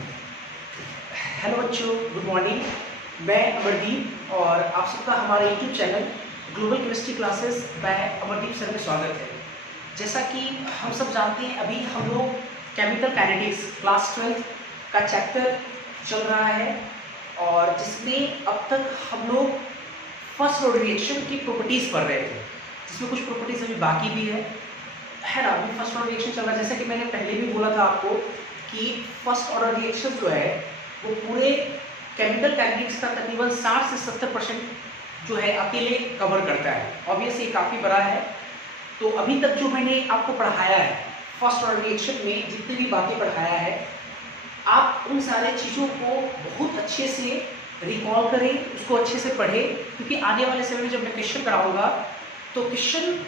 Hello बच्चों, good morning. मैं अमरदीप और आप सबका हमारे YouTube channel global chemistry classes bye Amardeep sir में स्वागत है। जैसा कि हम सब जानते हैं, अभी हम लोग केमिकल काइनेटिक्स क्लास 12 का चैप्टर चल रहा है और जिसमें अब तक हम लोग फर्स्ट ऑर्डर रिएक्शन की प्रॉपर्टीज़ पढ़ रहे थे, जिसमें कुछ प्रॉपर्टीज़ अभी बाकी भी है ना। अभी फर्स्ट ऑर्डर रिएक्शन चल रहा है। जैसा कि मैंने पहले भी बोला था आपको कि फर्स्ट ऑर्डर रिएक्शन जो है वो पूरे केमिकल काइनेटिक्स का तकरीबन 60 से 70% जो है अकेले कवर करता है। ऑब्वियसली काफ़ी बड़ा है। तो अभी तक जो मैंने आपको पढ़ाया है फर्स्ट ऑर्डर रिएक्शन में, जितनी भी बातें पढ़ाया है, आप उन सारे चीज़ों को बहुत अच्छे से रिकॉल करें, उसको अच्छे से पढ़ें, क्योंकि आने वाले समय में जब मैं क्वेश्चन कराऊंगा तो क्वेश्चन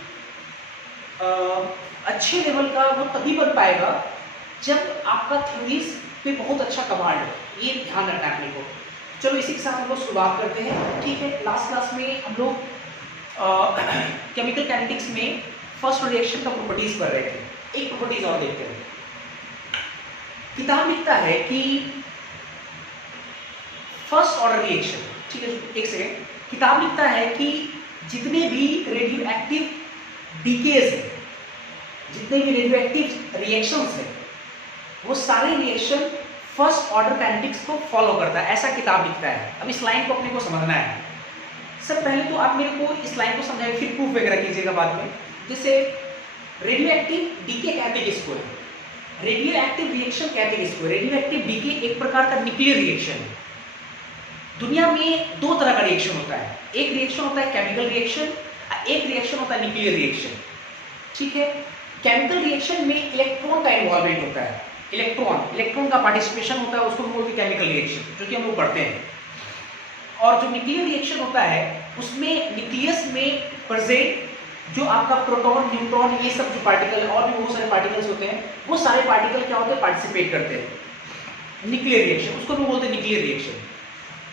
अच्छे लेवल का वो तभी बन पाएगा जब आपका थ्योरीज पे बहुत अच्छा कमांड है। ये ध्यान रखना है अपने को। चलो इसी के साथ हम लोग शुरुआत करते हैं, ठीक है। लास्ट क्लास में हम लोग केमिकल काइनेटिक्स में फर्स्ट रिएक्शन का प्रॉपर्टीज पढ़ रहे थे। एक प्रॉपर्टीज और देखते हैं। किताब लिखता है कि फर्स्ट ऑर्डर रिएक्शन, ठीक है, एक सेकेंड। किताब लिखता है कि जितने भी रेडियो एक्टिव डीकेज हैं, जितने भी रेडियो एक्टिव रिएक्शंस हैं, वो सारे रिएक्शन फर्स्ट ऑर्डर काइनेटिक्स को फॉलो करता है, ऐसा किताब लिखता है। अब इस लाइन को अपने को समझना है। सर पहले तो आप मेरे को इस लाइन को समझाइए, फिर प्रूफ वगैरह कीजिएगा बाद में। जैसे रेडियो एक्टिव डीके कहते हैं किसको है, रेडियो एक्टिव रिएक्शन कहते हैं किसको। रेडियो एक्टिव डीके एक प्रकार का न्यूक्लियर रिएक्शन है। दुनिया में दो तरह का रिएक्शन होता है। एक रिएक्शन होता है केमिकल रिएक्शन, एक रिएक्शन होता है न्यूक्लियर रिएक्शन, ठीक है। केमिकल रिएक्शन में इलेक्ट्रॉन का इन्वॉल्वमेंट होता है, इलेक्ट्रॉन का पार्टिसिपेशन होता है, उसको बोलते हैं केमिकल रिएक्शन, जो कि हम लोग पढ़ते हैं। और जो न्यूक्लियर रिएक्शन होता है उसमें न्यूक्लियस में प्रेजेंट जो आपका प्रोटॉन, न्यूट्रॉन, ये सब जो पार्टिकल है और भी बहुत सारे पार्टिकल्स होते हैं, वो सारे पार्टिकल क्या होते हैं, पार्टिसिपेट करते हैं। न्यूक्लियर रिएक्शन, उसको भी बोलते हैं न्यूक्लियर रिएक्शन।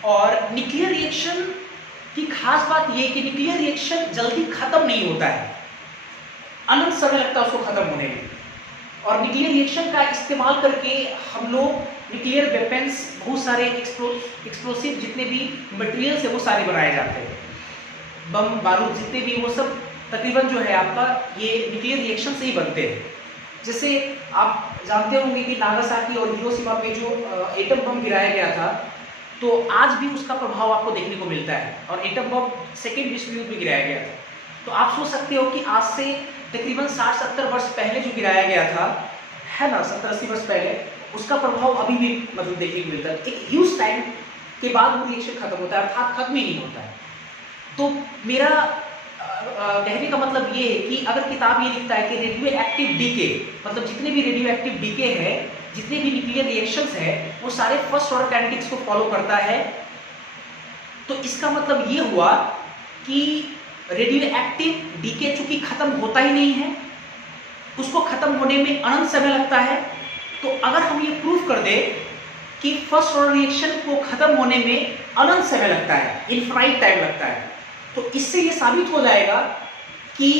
और न्यूक्लियर रिएक्शन की खास बात ये कि न्यूक्लियर रिएक्शन जल्दी खत्म नहीं होता है, अनंत समय लगता है उसको खत्म होने में। और न्यूक्लियर रिएक्शन का इस्तेमाल करके हम लोग न्यूक्लियर वेपन्स, बहुत सारे एक्सप्लोसिव जितने भी मटेरियल्स है वो सारे बनाए जाते हैं। बम बारूद जितने भी, वो सब तकरीबन जो है आपका ये न्यूक्लियर रिएक्शन से ही बनते हैं। जैसे आप जानते होंगे कि नागासाकी और हिरोशिमा पे जो एटम बम गिराया गया था, तो आज भी उसका प्रभाव आपको देखने को मिलता है। और एटम बम सेकेंड विश्व युद्ध में गिराया गया था। तो आप सोच सकते हो कि आज से तकरीबन 60-70 वर्ष पहले जो गिराया गया था, है ना, 70-80 वर्ष पहले, उसका प्रभाव अभी भी मतलब देखने को मिलता है। एक ह्यूज टाइम के बाद वो रिएक्शन खत्म होता है, अर्थात खत्म ही नहीं होता है। तो मेरा कहने का मतलब ये है कि अगर किताब ये लिखता है कि रेडियो एक्टिव डीके, मतलब जितने भी रेडियो एक्टिव डीके है, जितने भी न्यूक्लियर रिएक्शंस है, वो सारे फर्स्ट ऑर्डर काइनेटिक्स को फॉलो करता है। तो इसका मतलब ये हुआ कि रेडियो एक्टिव डीके चूंकि खत्म होता ही नहीं है, उसको खत्म होने में अनंत समय लगता है। तो अगर हम ये प्रूफ कर दे कि फर्स्ट ऑर्डर रिएक्शन को खत्म होने में अनंत समय लगता है, इनफाइनाइट टाइम लगता है, तो इससे ये साबित हो जाएगा कि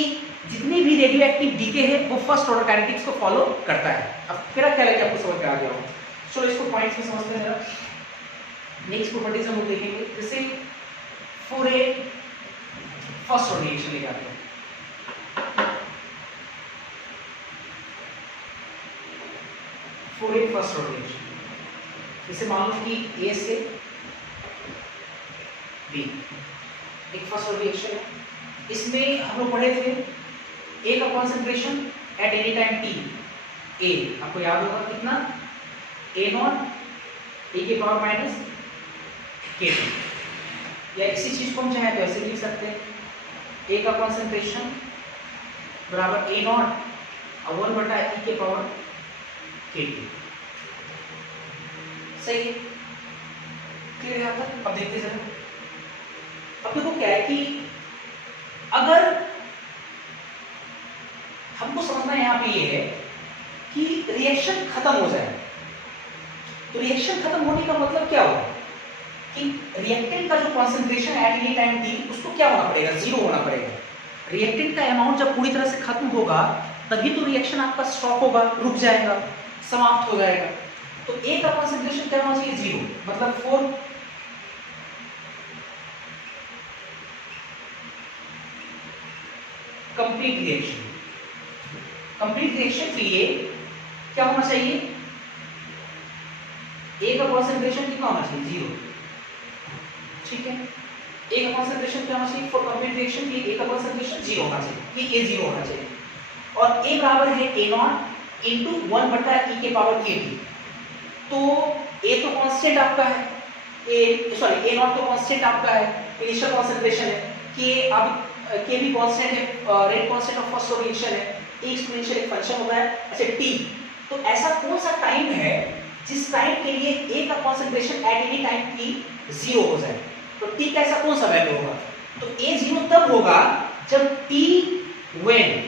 जितने भी रेडियो एक्टिव डीके है वो फर्स्ट ऑर्डर काइनेटिक्स को फॉलो करता है। अब मेरा ख्याल है कि आपको समझ में आ गया हो। चलो इसको पॉइंट्स में समझते हैं जरा। नेक्स्ट प्रॉपर्टीज हम लोग देखेंगे। जैसे for a first order reaction लेके आते हैं। For a first order reaction, जैसे मान लो कि ए से बी एक फर्स्ट ऑर्डर रिएक्शन है। इसमें हम लोग पढ़े थे ए का concentration at any time t, A आपको याद होगा कितना, ए नॉट ए के पावर माइनस के टी, या इसी चीज को हम चाहे तो ऐसे लिख सकते हैं, ए का कॉन्सेंट्रेशन बराबर ए नॉट और 1 बटा ई के पावर के टी। सही है, क्लियर है यहाँ तक। अब देखते जरा। अब देखो क्या है कि अगर हमको समझना यहाँ पे ये है कि रिएक्शन खत्म हो जाए, तो रिएक्शन खत्म होने का मतलब क्या होगा कि रिएक्टेंट का जो concentration at any time T, उसको क्या होना पड़ेगा, 0 होना पड़ेगा। रिएक्टेंट का अमाउंट जब पूरी तरह से खत्म होगा तभी तो रिएक्शन आपका स्टॉप होगा, रुक जाएगा, समाप्त हो जाएगा। तो ए का कॉन्सेंट्रेशन क्या होना चाहिए? 0, मतलब 4। कंप्लीट रिएक्शन, कंप्लीट रिएक्शन के लिए क्या होना चाहिए? ए का कॉन्सेंट्रेशन कितना होना चाहिए? 0, ठीक है। ए का कॉन्सेंट्रेशन क्या होना चाहिए? फॉर कंप्लीट रिएक्शन के लिए ए का कॉन्सेंट्रेशन 0 होना चाहिए, ये ए 0 होना चाहिए। और ए बराबर है ए नॉट इंटू 1 बटा ई के पावर के टी। तो ए तो कांस्टेंट आपका है, ए नॉट तो कांस्टेंट आपका है, इनिशियल कॉन्सेंट्रेशन है, के भी कांस्टेंट है, rate constant of first reaction है, ए एक्सपोनेंशियल एक फंक्शन होता है। अच्छा टी, तो ऐसा कौन सा टाइम है जिस टाइम के लिए ए का concentration at any time T 0 हो जाए? तो टी का ऐसा कौन सा वैल्यू होगा? तो ए 0 तब होगा जब टी व्हेन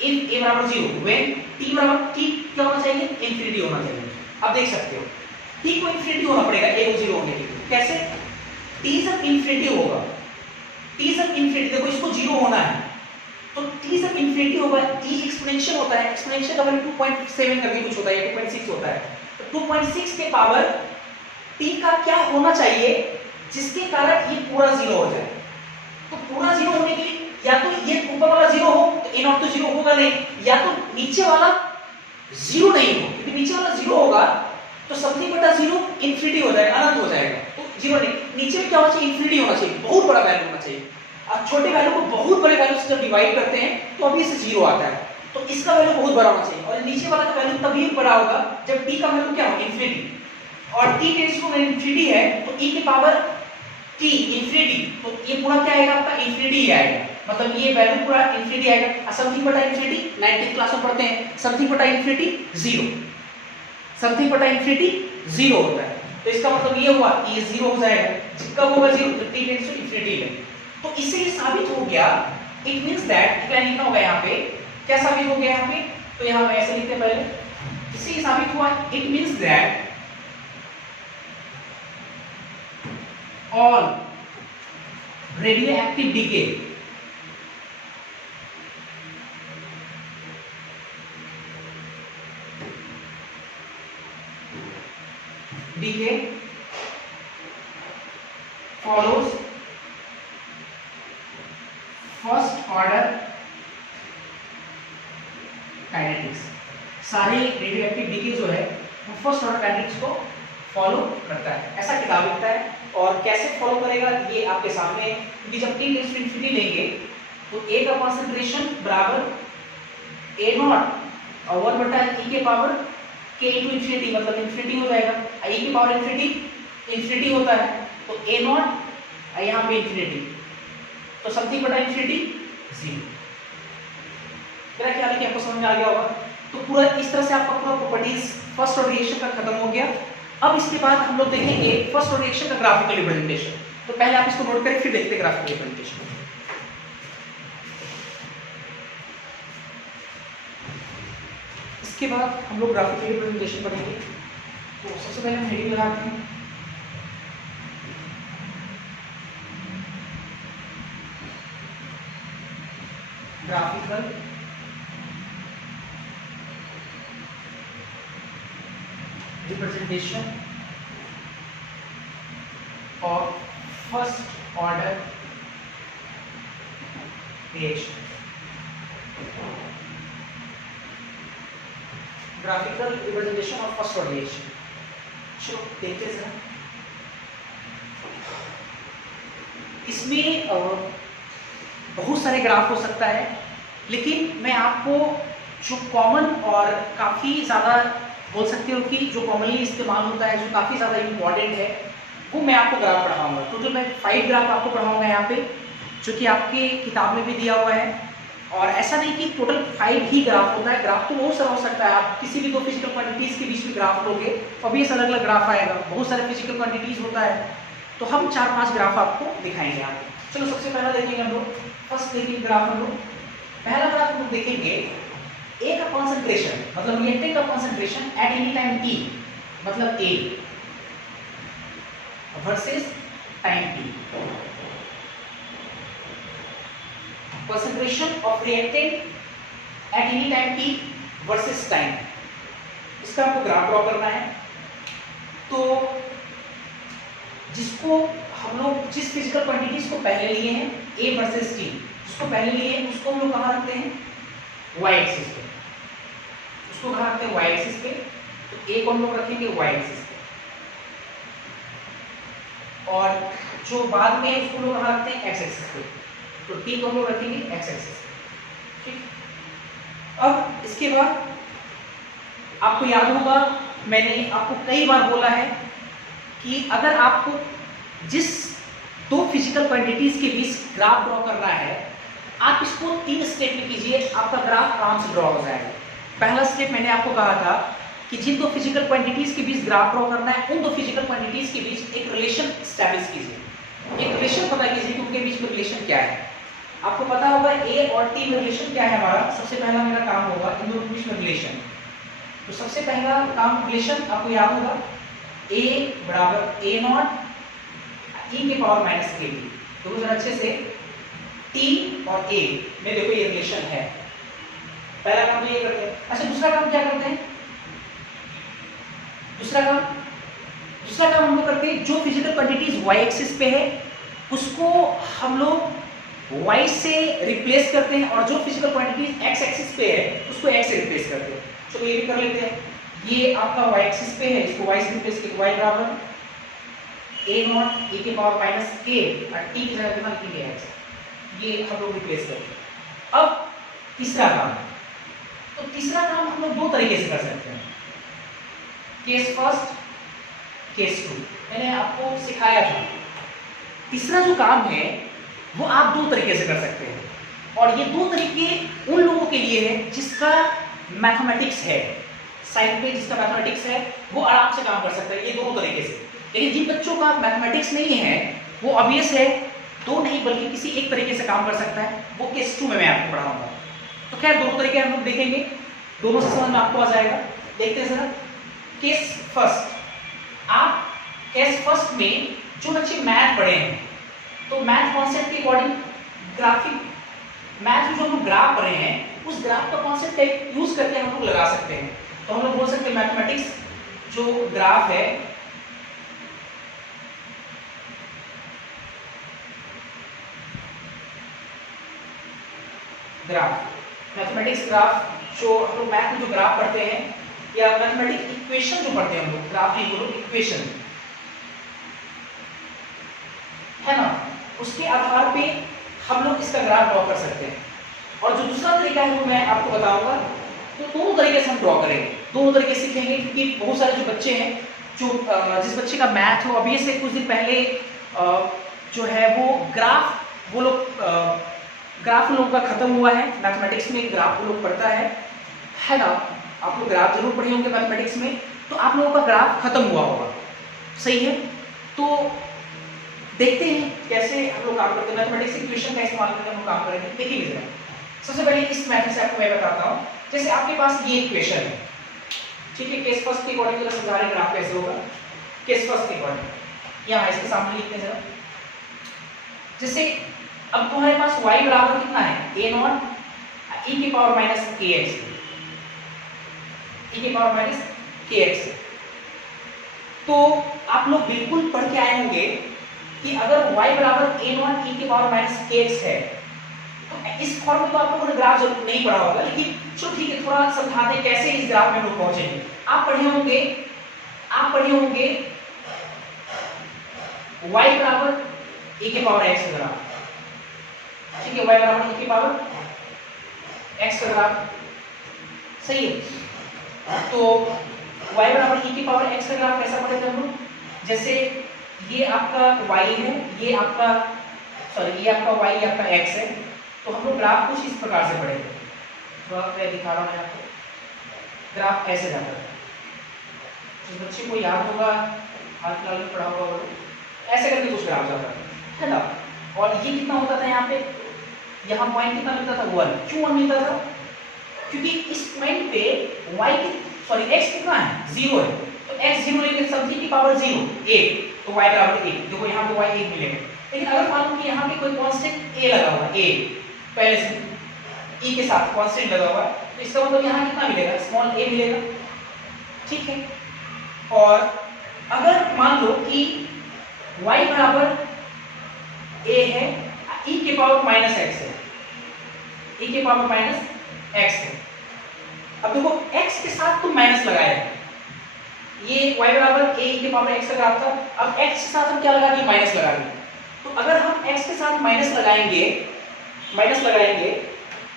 if a बराबर 0, when t बराबर t क्या होना चाहिए? इंफिनिटी होना चाहिए। अब देख सकते हो t को इंफिनिटी होना पड़ेगा a को 0 होने के लिए। कैसे? t जब इंफिनिटी होगा, t जब इंफिनिटी, देखो इसको 0 होना है, तो t जब इंफिनिटी होगा, e एक्सपोनेंशियल होता है, एक्सपोनेंशियल का वैल्यू 2.7 करके कुछ होता है, 2.6 होता है। तो 2.6 के पावर t का क्या होना चाहिए जिसके कारण ये पूरा 0 हो जाए? तो पूरा 0 होने के लिए या तो ये ऊपर वाला 0 हो, तो a नॉट तो 0 होगा नहीं, या तो नीचे वाला 0 नहीं हो, क्योंकि नीचे वाला 0 होगा तो समथिंग बटा 0 इंफिनिटी हो जाएगा, अनंत हो जाएगा। तो 0 नहीं, नीचे में क्या होना चाहिए? इंफिनिटी होना चाहिए, बहुत बड़ा वैल्यू होना चाहिए। अब छोटे वैल्यू को बहुत बड़े वैल्यू से जब डिवाइड करते हैं तो अभी से 0 आता है, तो इसका वैल्यू बहुत बड़ा होना चाहिए। और नीचे वाला का वैल्यू तभी बड़ा होगा जब t का वैल्यू क्या हो? इंफिनिटी। और t टेंड्स टू इंफिनिटी है, तो e की पावर t इंफिनिटी, तो ये पूरा क्या आएगा आपका? इंफिनिटी ही आएगा, मतलब ये वैल्यू पूरा इंफिनिटी आएगा। समथिंग बटा इंफिनिटी 9th क्लास में पढ़ते हैं, समथिंग बटा इंफिनिटी 0, समथिंग बटा इंफिनिटी 0 होता है। तो इसका मतलब ये हुआ ये 0 हो जाएगा, कब होगा 0? जब t टेंड्स टू इंफिनिटी है। तो इससे ये साबित हो गया, इट मींस दैट, क्या लिखना होगा यहाँ पे? क्या साबित हो गया यहाँ पे? तो यहाँ पे ऐसे लिखते हैं पहले, इससे ये साबित हुआ, it means that all radioactive decay follows first order kinetics। सारे रेडियोएक्टिव डीके जो है वो फर्स्ट ऑर्डर काइनेटिक्स को फॉलो करता है, ऐसा किताब लिखता है। और कैसे फॉलो करेगा ये आपके सामने है, क्योंकि जब t टेंड्स टू इंफिनिटी लेंगे तो a का कॉन्सेंट्रेशन बराबर a नॉट और 1 बटा e के पावर k इनटू इंफिनिटी, मतलब इंफिनिटी हो जाएगा। e की पावर इंफिनिटी होता है, तो a नॉट यहाँ पे इंफिनिटी, तो समथिंग बटा इंफिनिटी 0। मेरा ख्याल है कि आपको समझ में आ गया होगा। तो पूरा इस तरह से आपका पूरा प्रॉपर्टीज फर्स्ट ऑर्डर रिएक्शन का खत्म हो गया। अब इसके बाद हम लोग देखेंगे फर्स्ट ऑर्डर रिएक्शन का ग्राफिकल रिप्रेजेंटेशन। तो पहले आप इसको नोट करें, फिर देखते हैं ग्राफिकल रिप्रेजेंटेशन। इसके बाद हम लोग ग्राफिकल रिप्रेजेंटेशन पढ़ेंगे। तो सबसे पहले हम हेडिंग लगाते हैं graphical representation of first order reaction। Graphical representation of first order reaction, चलो देखते हैं जरा। इसमें बहुत सारे ग्राफ हो सकता है, लेकिन मैं आपको जो कॉमन और काफ़ी ज़्यादा बोल सकते हो कि जो कॉमनली इस्तेमाल होता है, जो काफ़ी ज़्यादा इम्पॉर्टेंट है, वो मैं आपको ग्राफ पढ़ाऊंगा। टोटल मैं 5 ग्राफ आपको पढ़ाऊंगा यहाँ पे, जो कि आपके किताब में भी दिया हुआ है। और ऐसा नहीं कि टोटल 5 ही ग्राफ होता है, ग्राफ तो बहुत सारा हो सकता है। आप किसी भी दो फिजिकल क्वांटिटीज़ के बीच में ग्राफ लोगे तो अभी अलग अलग ग्राफ आएगा, बहुत सारे फिजिकल क्वांटिटीज़ होता है। तो हम 4-5 ग्राफ आपको दिखाएंगे यहाँ पे। चलो सबसे पहला देखेंगे हम लोग, फर्स्ट देखेंगे ग्राफ हम लोग। पहला ग्राफ हम लोग देखेंगे A का कॉन्सेंट्रेशन, मतलब रिएक्टेंट का concentration at any time t, मतलब A versus time t। concentration of reactant eight any time t versus time, इसका आपको ग्राफ ड्रॉ करना है। तो जिसको हम लोग जिस फिजिकल क्वांटिटीज को पहले लिए हैं a वर्सेस t, जिसको पहले लिए हैं उसको हम लोग कहाँ रखते हैं, y एक्सिस पे, उसको कहाँ रखते हैं, y एक्सिस पे। तो a को हम लोग रखेंगे y एक्सिस पे, और जो बाद में उसको लोग कहाँ रखते हैं, x एक्सिस पे। तो t को हम लोग रखेंगे x एक्सिस पे, ठीक। अब इसके बाद आपको याद होगा, मैंने आपको कई बार बोला है कि अगर आपको जिस दो फिजिकल क्वांटिटीज के बीच ग्राफ ड्रॉ करना है, आप इसको 3 स्टेप में कीजिए, आपका ग्राफ आराम से ड्रॉ हो जाएगा। पहला स्टेप मैंने आपको कहा था कि जिन दो फिजिकल क्वांटिटीज के बीच ग्राफ ड्रॉ करना है, उन दो फिजिकल क्वांटिटीज के बीच एक रिलेशन स्टैब्लिश कीजिए, एक रिलेशन पता कीजिए कि उनके बीच में रिलेशन क्या है। आपको पता होगा a और t में रिलेशन क्या है हमारा। सबसे पहला मेरा काम होगा इन दोनों के बीच में रिलेशन। तो सबसे पहला काम रिलेशन आपको याद होगा, a बराबर a नॉट e के पावर माइनस के टी। तो जरा अच्छे से t और a में देखो ये रिलेशन है। पहला काम तो ये करते हैं। अच्छा, दूसरा काम क्या करते हैं, दूसरा काम हम लोग करते हैं, जो फिजिकल क्वांटिटीज y एक्सिस पे है उसको हम लोग y से रिप्लेस करते हैं, और जो फिजिकल क्वांटिटीज x एक्सिस पे है उसको x से रिप्लेस करते हैं। चलो ये भी कर लेते हैं। ये आपका y एक्सिस पे है, इसको y से रिप्लेस करके y बराबर a नॉट e के पावर माइनस k और t की जगह कितना लिखेंगे x, ये हम लोग रिप्लेस करते हैं। अब तीसरा काम, तो तीसरा काम हम लोग दो तरीके से कर सकते हैं, केस फर्स्ट केस टू, मैंने आपको सिखाया था। तीसरा जो काम है वो आप दो तरीके से कर सकते हैं, और ये दो तरीके उन लोगों के लिए है जिसका मैथमेटिक्स है, साइड पे जिसका मैथमेटिक्स है वो आराम से काम कर सकता है ये दोनों तरीके से। लेकिन जिन बच्चों का मैथमेटिक्स नहीं है वो ऑब्वियस है दो नहीं बल्कि किसी एक तरीके से काम कर सकता है, वो केस 2 में मैं आपको पढ़ाऊंगा। तो खैर दोनों तरीके हम लोग देखेंगे, दोनों से समझ में आपको आ जाएगा। देखते हैं जरा केस फर्स्ट। आप केस फर्स्ट में जो बच्चे मैथ पढ़े हैं, तो मैथ कॉन्सेप्ट के अकॉर्डिंग ग्राफिक मैथ में जो हम ग्राफ पढ़े हैं उस ग्राफ का कॉन्सेप्ट का यूज करके हम लोग लगा सकते हैं। तो हम लोग बोल सकते हैं मैथमेटिक्स जो ग्राफ है, मैथमेटिक्स ग्राफ जो हम लोग मैथ में जो ग्राफ पढ़ते हैं, या मैथमेटिक्स इक्वेशन जो पढ़ते हैं हम लोग, ग्राफ नहीं बोलो इक्वेशन है ना, उसके आधार पे हम लोग इसका ग्राफ ड्रॉ कर सकते हैं। और जो दूसरा तरीका है वो मैं आपको बताऊंगा। तो दोनों तरीके से हम ड्रॉ करेंगे, दोनों तरीके सीखेंगे, क्योंकि बहुत सारे जो बच्चे हैं, जो जिस बच्चे का मैथ हो, अभी से कुछ दिन पहले जो है वो ग्राफ वो लोग ग्राफ लोगों का खत्म हुआ है। मैथमेटिक्स में ग्राफ वो लोग पढ़ता है ना, आप लोग ग्राफ जरूर पढ़े होंगे मैथमेटिक्स में, तो आप लोगों का ग्राफ खत्म हुआ होगा, सही है। तो देखते हैं कैसे हम लोग काम करते हैं, मैथमेटिक्स इक्वेशन का इस्तेमाल करके हम लोग काम करेंगे। देखिए जरा, सबसे पहले इस मेथड से आपको मैं बताता हूँ। जैसे आपके पास ये इक्वेशन है, ठीक है, केस फर्स्ट के अकॉर्डिंग जरा समझा रहे ग्राफ कैसे होगा। केस फर्स्ट के अकॉर्डिंग यहाँ इसके सामने लिखते हैं जरा। जैसे अब तुम्हारे पास y बराबर कितना है, a नॉट e के पावर माइनस kx, e के पावर माइनस kx। तो आप लोग बिल्कुल पढ़ के आए होंगे कि अगर y बराबर a नॉट e के पावर माइनस kx है, तो इस फॉर्म में तो आप लोगों ने ग्राफ जरूर नहीं पढ़ा होगा, लेकिन चलो ठीक है, थोड़ा समझाते हैं कैसे इस ग्राफ में लोग पहुंचेंगे। आप पढ़े होंगे y बराबर e के पावर x का ग्राफ, ठीक है, y बराबर e के पावर x का ग्राफ, सही है। तो y बराबर e की पावर x का ग्राफ कैसा पढ़े थे हम लोग, जैसे ये आपका y है, ये आपका ये आपका y, ये आपका x है। तो हम लोग ग्राफ कुछ इस प्रकार से पढ़े थे, थोड़ा मैं दिखा रहा हूँ आपको। ग्राफ ऐसे जाता है, जिस बच्चे को याद होगा, हाल फिलहाल में पढ़ा होगा वो ऐसे करके कुछ ग्राफ जाता है ना। और ये कितना होता था यहाँ पे, यहाँ पॉइंट कितना मिलता था, 1। क्यों 1 मिलता था, क्योंकि इस पॉइंट पे x कितना है, 0 है। तो x 0 लेके समथिंग की पावर 0 1, तो y बराबर 1। देखो यहाँ पे y 1 मिलेगा। लेकिन अगर मान लो कि यहाँ पे कोई कांस्टेंट a लगा हुआ है, a पहले से, ई के साथ कांस्टेंट लगा हुआ है, तो इसका मतलब यहाँ कितना मिलेगा, स्मॉल ए मिलेगा, ठीक है। और अगर मान लो कि y बराबर a है, e के पावर माइनस x है, e के पावर माइनस x है। अब देखो x के साथ तुम माइनस लगाए, ये y बराबर a e के पावर x का ग्राफ था, अब x के साथ हम क्या लगा दिए, माइनस लगा दिए। तो अगर हम x के साथ माइनस लगाएंगे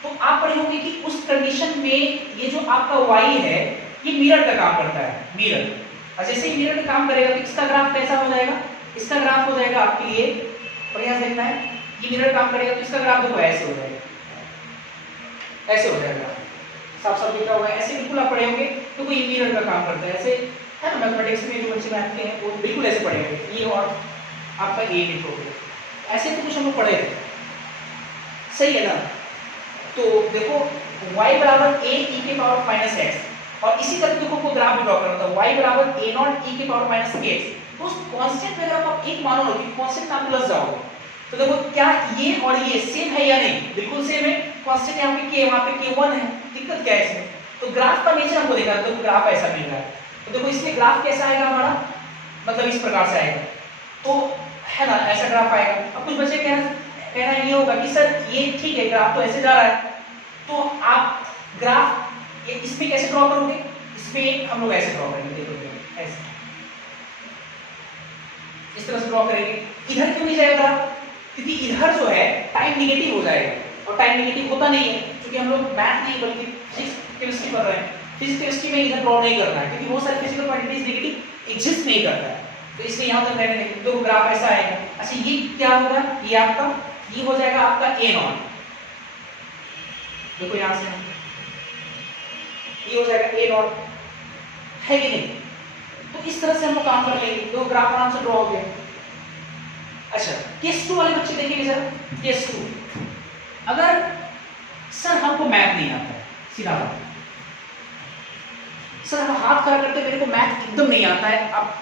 तो आप पढ़े होंगे कि उस कंडीशन में ये जो आपका y है ये मिरर का काम करता है, मिरर। और जैसे ही मिरर का काम करेगा तो इसका ग्राफ कैसा हो जाएगा, इसका ग्राफ हो जाएगा आपके लिए, बढ़िया से देखना है, ये मिरर काम करेगा तो इसका ग्राफ देखो ऐसे हो जाएगा, ऐसे हो जाएगा, साफ साफ लिखा हुआ है, ऐसे बिल्कुल आप पढ़े होंगे। तो कोई मिरर का काम करता है, ऐसे है ना, मैथमेटिक्स में जो बच्चे मैथ के हैं वो बिल्कुल ऐसे पढ़े होंगे, ये और आपका ए लिखोगे, ऐसे तो कुछ हम लोग पढ़े थे, सही है ना। तो देखो y बराबर a e के पावर माइनस x, और इसी तरह देखो को ग्राफ भी ड्रॉ करना था, y बराबर a नॉट e के पावर माइनस x। तो उस कांस्टेंट में अगर आप एक मानो ना कि कांस्टेंट आप प्लस जाओगे, तो देखो क्या ये और ये सेम है या नहीं, बिल्कुल सेम है। कांस्टेंट यहाँ पे k, वहाँ पे k1 है, दिक्कत क्या है इसमें। तो ग्राफ का नेचर हमको देखा, तो ग्राफ ऐसा मिल रहा है, तो देखो इसमें ग्राफ कैसा आएगा हमारा, मतलब इस प्रकार से आएगा, तो है ना, ऐसा ग्राफ आएगा। अब कुछ बच्चे कहना ये होगा कि सर ये ठीक है, ग्राफ तो ऐसे जा रहा है, तो आप ग्राफ इसमें कैसे ड्रॉ करोगे, इसमें हम लोग ऐसे ड्रॉ करेंगे, देखो ऐसे इस तरह से ड्रॉ करेंगे। इधर क्यों नहीं जाएगा ग्राफ, क्योंकि इधर जो है टाइम निगेटिव हो जाएगा, और टाइम निगेटिव होता नहीं है, क्योंकि हम लोग मैथ नहीं बल्कि फिजिक्स केमिस्ट्री पढ़ रहे हैं। फिजिक्स केमिस्ट्री में इधर ड्रॉ नहीं करना है, क्योंकि बहुत सारे फिजिकल क्वांटिटीज नेगेटिव एग्जिस्ट नहीं करता है, तो इसलिए यहाँ तक रहने देंगे। तो ग्राफ ऐसा आएगा। अच्छा ये क्या होगा, ये आपका ये हो जाएगा आपका ए नॉट, देखो यहाँ से ये हो जाएगा ए नॉट, है कि नहीं। तो इस तरह से हम लोग काम कर लेंगे, तो ग्राफ आराम से ड्रॉ हो गया। अच्छा केस 2 वाले बच्चे देखेंगे जरा, केस 2, अगर सर हमको मैथ नहीं आता है, सीधा बात, सर हम हाथ खड़ा करते मेरे को मैथ एकदम नहीं आता है, अब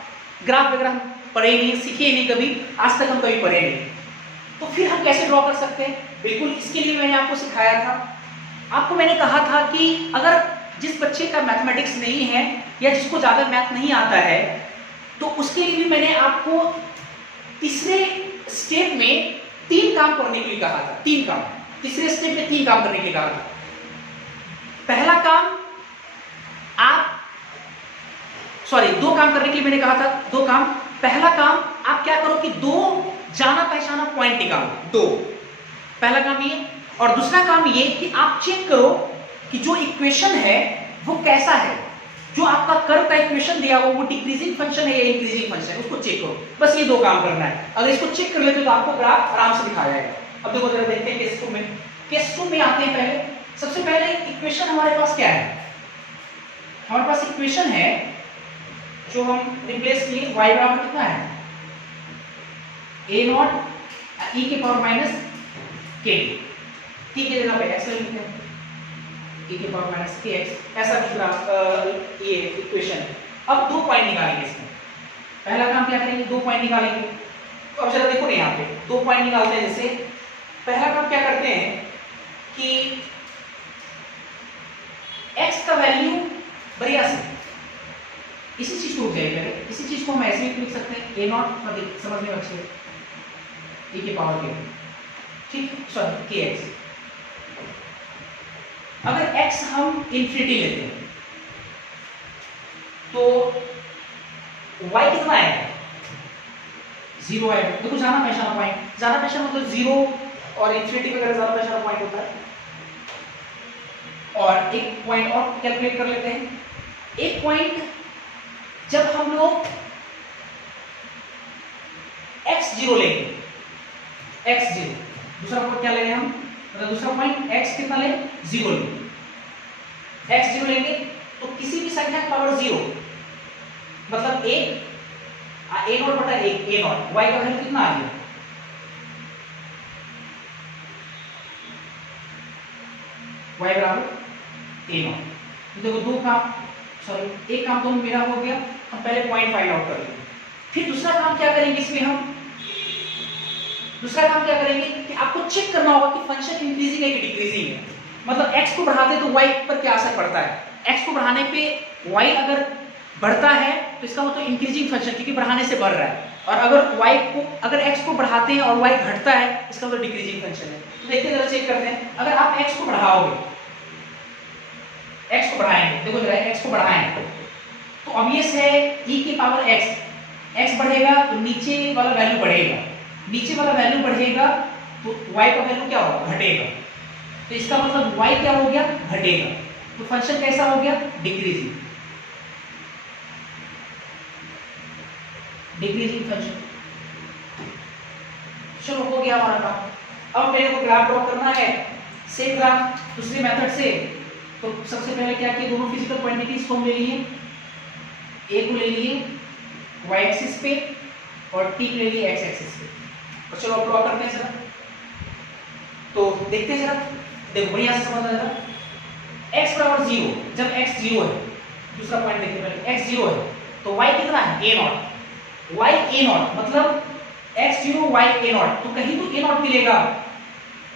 ग्राफ वगैरह हम पढ़े नहीं, सीखे नहीं कभी, आज तक हम कभी पढ़े नहीं, तो फिर हम कैसे ड्रॉ कर सकते हैं। बिल्कुल इसके लिए मैंने आपको सिखाया था, आपको मैंने कहा था कि अगर जिस बच्चे का मैथमेटिक्स नहीं है या जिसको ज़्यादा मैथ नहीं आता है, तो उसके लिए भी मैंने आपको तीसरे स्टेप में 3 काम करने के लिए कहा था, 3 काम, तीसरे स्टेप में 3 काम करने के लिए कहा था। पहला काम आप 2 काम करने के लिए मैंने कहा था, 2 काम। पहला काम आप क्या करो कि 2 जाना पहचाना पॉइंट निकालो, 2, पहला काम ये। और दूसरा काम ये कि आप चेक करो कि जो इक्वेशन है वो कैसा है, जो आपका कर्व का इक्वेशन दिया हुआ वो डिक्रीजिंग फंक्शन है या इंक्रीजिंग फंक्शन है, उसको चेक करो। बस ये 2 काम करना है। अगर इसको चेक कर लेते तो आपको ग्राफ आराम से दिखा जाएगा। अब देखो जरा देखते हैं केस 2 में। केस 2 में आते हैं पहले, सबसे पहले इक्वेशन हमारे पास क्या है, हमारे पास इक्वेशन है जो हम रिप्लेस किए, y बराबर कितना है, a नॉट e के पावर माइनस k, t के जगह पे x लिखते हैं, e के पावर माइनस kx, ऐसा कुछ ग्राफ ये इक्वेशन है। अब 2 पॉइंट निकालेंगे इसमें। पहला काम क्या करेंगे, 2 पॉइंट निकालेंगे। तो अब जरा देखो ना यहाँ पे 2 पॉइंट निकालते हैं। जैसे पहला काम क्या करते हैं कि x का वैल्यू बढ़िया से इसी चीज को उठाइए, इसी चीज को हम ऐसे ही लिख सकते हैं, a नॉट, मतलब समझ में अच्छे, e के पावर k, ठीक, सॉरी kx। अगर x हम इंफिनिटी लेते हैं तो y कितना आएगा, 0 आएगा। देखो जाना पहचाना पॉइंट, जाना पहचाना मतलब 0 और इंफिनिटी वगैरह जाना पहचाना पॉइंट होता है। और एक पॉइंट और कैलकुलेट कर लेते हैं। एक पॉइंट जब हम लोग x0 लेंगे, x0, दूसरा पॉइंट क्या लेंगे हम, मतलब दूसरा पॉइंट x कितना लेंगे, 0 लेंगे। x0 लेंगे तो किसी भी संख्या का पावर 0, मतलब 1, a नॉट बटा 1, a नॉट, y का वैल्यू कितना आ गया, y बराबर a नॉट। देखो 2 काम, सॉरी एक काम तो मेरा हो गया, हम पहले पॉइंट फाइंड आउट कर लेंगे। फिर दूसरा काम क्या करेंगे इसमें हम, दूसरा काम क्या करेंगे कि आपको चेक करना होगा कि फंक्शन इंक्रीजिंग है कि डिक्रीजिंग है। मतलब x को बढ़ाते हैं तो y पर क्या असर पड़ता है, x को बढ़ाने पे y अगर बढ़ता है तो इसका मतलब इंक्रीजिंग फंक्शन, क्योंकि बढ़ाने से बढ़ रहा है, और अगर x को बढ़ाते हैं और y घटता है इसका मतलब डिक्रीजिंग फंक्शन है। तो देखते हैं जरा चेक करते हैं, अगर आप x को बढ़ाओगे, x को बढ़ाएंगे, देखो जरा x को बढ़ाएं तो ऑब्वियस है e की पावर x बढ़ेगा तो नीचे वाला वैल्यू बढ़ेगा, नीचे वाला वैल्यू बढ़ेगा तो y का वैल्यू क्या होगा, घटेगा। तो इसका मतलब y क्या हो गया, घटेगा। तो फंक्शन कैसा हो गया, डिक्रीजिंग फंक्शन। चलो हो गया हमारा काम। अब मेरे को ग्राफ ड्रॉ करना है, सेम ग्राफ दूसरे मेथड से। तो सबसे पहले क्या किया, दोनों फिजिकल क्वांटिटीज को हम ले लिए, a को ले लिए y एक्सिस पे और t को ले लिए x एक्सिस पे। और चलो ड्रॉ करते हैं जरा, तो देखते हैं जरा, देखो बढ़िया से समझ जरा। x बराबर 0, जब x 0 है, दूसरा पॉइंट देखते हैं पहले, x 0 है तो y कितना है, a0, y a0 मतलब x 0 y a0, तो कहीं तो a0 मिलेगा,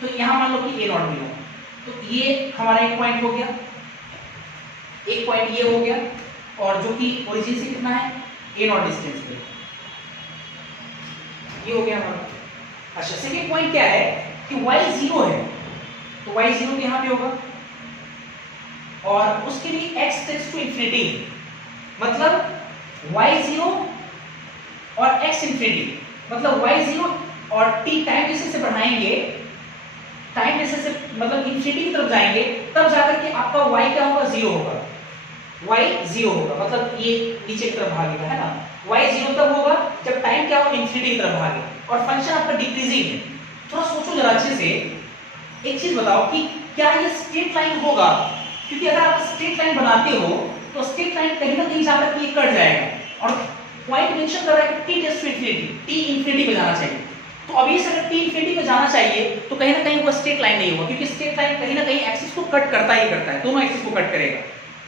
तो यहां मान लो कि a0 मिला, तो ये हमारा एक पॉइंट हो गया, एक पॉइंट ये हो गया, और जो कि ओरिजिन से कितना है, a0 डिस्टेंस पे, ये हो गया हमारा। अच्छा सेकंड पॉइंट क्या है कि y 0 है, तो y 0 यहां पे होगा, और उसके लिए x टेंड्स टू इंफिनिटी, मतलब y 0 और x इंफिनिटी, मतलब y 0 और t टाइम डिस्टेंस से बढ़ाएंगे, टाइम डिस्टेंस से मतलब इंफिनिटी की तरफ जाएंगे, तब जाकर के आपका y क्या होगा, 0 होगा, y 0 होगा, मतलब ये नीचे की तरफ भागेगा, है ना। y 0 तब होगा जब टाइम क्या होगा, इंफिनिटी की तरफ भागे, और फंक्शन आपका डिक्रीजिंग है। थोड़ा सोचो जरा अच्छे से, एक चीज बताओ कि क्या ये स्ट्रेट लाइन होगा, क्योंकि अगर आप स्ट्रेट लाइन बनाते हो तो स्ट्रेट लाइन कहीं ना कहीं जाकर के कट जाएगा, और पॉइंट मेंशन कर रहा है कि t tends to infinity, t infinity पे जाना चाहिए। तो ऑब्वियस अगर t इंफिनिटी पे जाना चाहिए तो कहीं ना कहीं वो स्ट्रेट लाइन नहीं होगा, क्योंकि स्ट्रेट लाइन कहीं ना कहीं एक्सिस को कट करता ही करता है, दोनों एक्सिस को कट करेगा,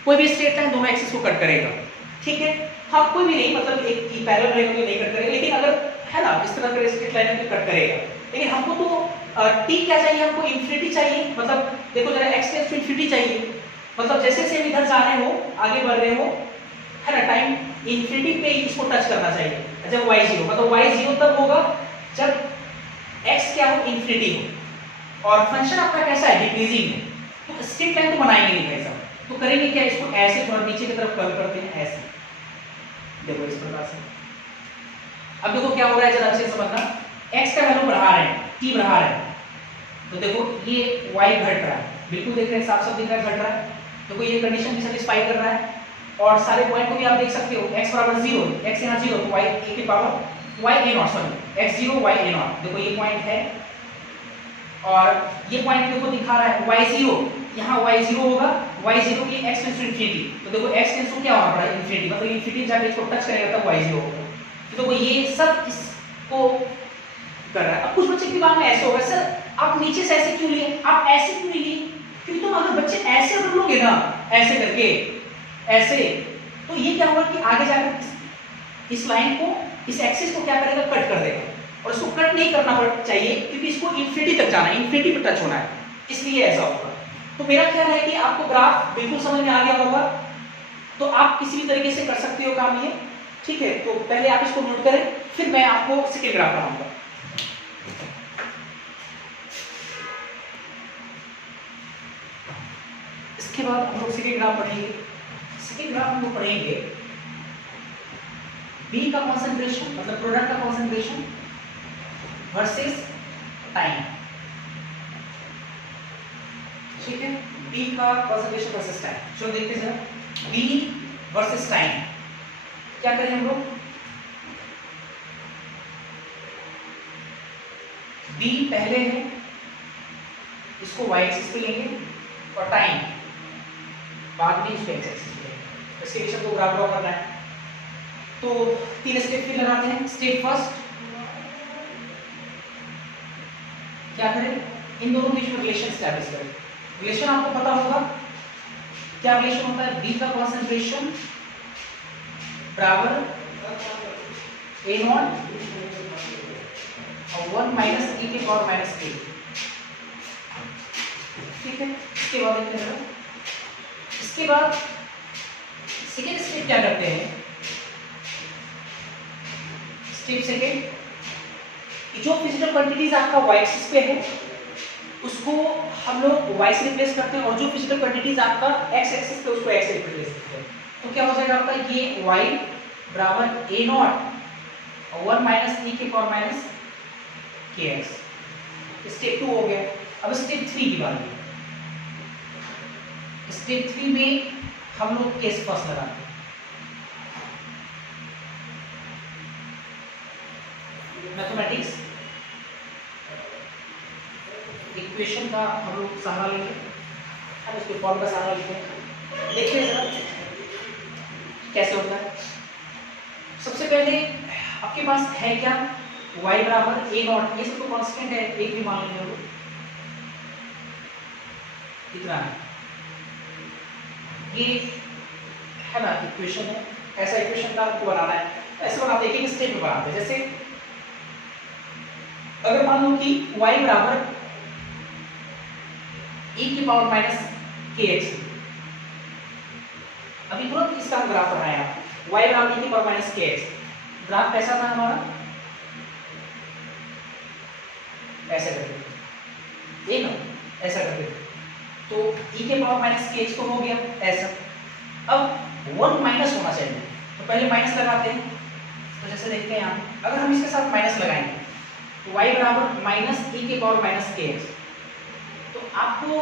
कोई भी स्ट्रेट लाइन दोनों एक्सिस को कट करेगा, ठीक है। हाँ कोई भी नहीं, मतलब एक पैरेलल रहेगा तो नहीं कट करेगा, लेकिन अगर है ना इस तरह का स्ट्रेट लाइन में कट करेगा, लेकिन हमको तो t क्या चाहिए, हमको इंफिनिटी चाहिए, मतलब देखो जरा x टेंड्स टू इंफिनिटी चाहिए, मतलब जैसे जैसे हम इधर जा रहे हो, आगे बढ़ रहे हो, है ना, टाइम इंफिनिटी पे इसको टच करना चाहिए, जब y 0, मतलब y 0 तब होगा जब x क्या हो, इंफिनिटी हो, और फंक्शन आपका कैसा है, डिक्रीजिंग है, तो स्ट्रेट लाइन तो बनाएंगे नहीं भाई साहब, तो करेंगे क्या, इसको ऐसे थोड़ा नीचे की तरफ कर्व करते हैं, ऐसे देखो इस प्रकार से। अब देखो क्या हो रहा है, जरा अच्छे से समझना, x का वैल्यू बढ़ा रहे हैं, t बढ़ा रहे हैं, तो देखो ये y घट रहा है, बिल्कुल देख रहे हैं, साफ साफ दिख रहा है घट रहा है, देखो ये कंडीशन भी सेटिस्फाई कर रहा है, और सारे पॉइंट को भी आप देख सकते हो, x बराबर 0, x यहाँ 0, तो y a की power y a0, sorry x 0 y a0, देखो ये पॉइंट है, और ये पॉइंट देखो दिखा रहा है y 0, यहाँ y 0 होगा, y 0 की x टेंड्स टू इंफिनिटी, तो देखो x टेंड्स टू क्या होना पड़ा, इंफिनिटी, मतलब इंफिनिटी जाके इसको टच करेगा तब y 0 होगा, तो देखो ये सब इसको कर रहा है। अब कुछ बच्चे के दिमाग में ऐसे होगा, सर आप नीचे से ऐसे क्यों लिए, आप ऐसे क्यों नहीं लिए, क्योंकि तुम अगर बच्चे ऐसे अगर लोगे ना, ऐसे करके ऐसे, तो ये क्या होगा कि आगे जाकर इस लाइन को, इस एक्सिस को क्या करेगा, कट कर देगा, और इसको कट नहीं करना चाहिए, क्योंकि इसको इंफिनिटी तक जाना है, इंफिनिटी पे टच होना है, इसलिए ऐसा होगा। तो मेरा ख्याल है कि आपको ग्राफ बिल्कुल समझ में आ गया होगा, तो आप किसी भी तरीके से कर सकते हो काम ये, ठीक है। तो पहले आप इसको नोट करें, फिर मैं आपको सेकेंड ग्राफ बनाऊंगा। इसके बाद हम लोग सेकेंड ग्राफ पढ़ेंगे। सेकेंड ग्राफ हम लोग पढ़ेंगे B का कॉन्सेंट्रेशन, मतलब प्रोडक्ट का कॉन्सेंट्रेशन वर्सेस टाइम, ठीक है, B का कॉन्सेंट्रेशन वर्सेस टाइम। चलो देखते हैं जरा, B वर्सेस टाइम क्या करें हम लोग, B पहले है, इसको y एक्सिस पे लेंगे, और टाइम बाद में इसको x एक्सिस पे लेंगे, इसके बीच में ग्राफ ड्रॉ करना है। तो तीन स्टेप फिर लगाते हैं। स्टेप फर्स्ट क्या करें, इन दोनों के बीच में रिलेशन एस्टैब्लिश करें। रिलेशन आपको पता होगा क्या रिलेशन होता है, B का कॉन्सेंट्रेशन बराबर A0 और 1 माइनस e के पावर माइनस k, ठीक है। इसके बाद देखते हैं, इसके बाद सेकेंड स्टेप क्या करते हैं, स्टेप सेकेंड, जो फिजिकल क्वांटिटीज आपका वाई एक्सिस पे है उसको हम लोग वाई से रिप्लेस करते हैं, और जो फिजिकल क्वांटिटीज आपका एक्स एक्सिस पे उसको एक्स से रिप्लेस करते हैं। तो क्या हो जाएगा आपका, ये वाई बराबर ए नॉट और 1 माइनस ई के पावर माइनस के एक्स। स्टेप 2 हो गया। अब स्टेप 3 की बात है। स्टेप 3 में हम लोग केस फर्स्ट लगाते हैं। मैथमेटिक्स इक्वेशन का हम लोग सहारा लेंगे, हम इसके फॉर्म का सहारा लेते हैं। देखिए जरा कैसे होता है। सबसे पहले आपके पास है क्या, y बराबर ए नॉट, ये सब तो कांस्टेंट है, एक भी मान लेंगे हम लोग, इतना है, ये है ना इक्वेशन है। ऐसा इक्वेशन का आपको बनाना है, ऐसे बनाते हैं, एक स्टेप में बनाते हैं। जैसे अगर मान लो कि y बराबर e की पावर माइनस के एक्स, अभी तुरंत इसका हम ग्राफ बनाया, y बराबर e की पावर माइनस के एक्स। ग्राफ कैसा था हमारा, ऐसा करके, एक ऐसा करके, तो e के पावर माइनस के एक्स तो हो गया ऐसा। अब 1 माइनस होना चाहिए, तो पहले माइनस लगाते हैं। तो जैसे देखते हैं यहाँ, अगर हम इसके साथ माइनस लगाएंगे तो y बराबर माइनस e के पावर माइनस के एक्स। तो आपको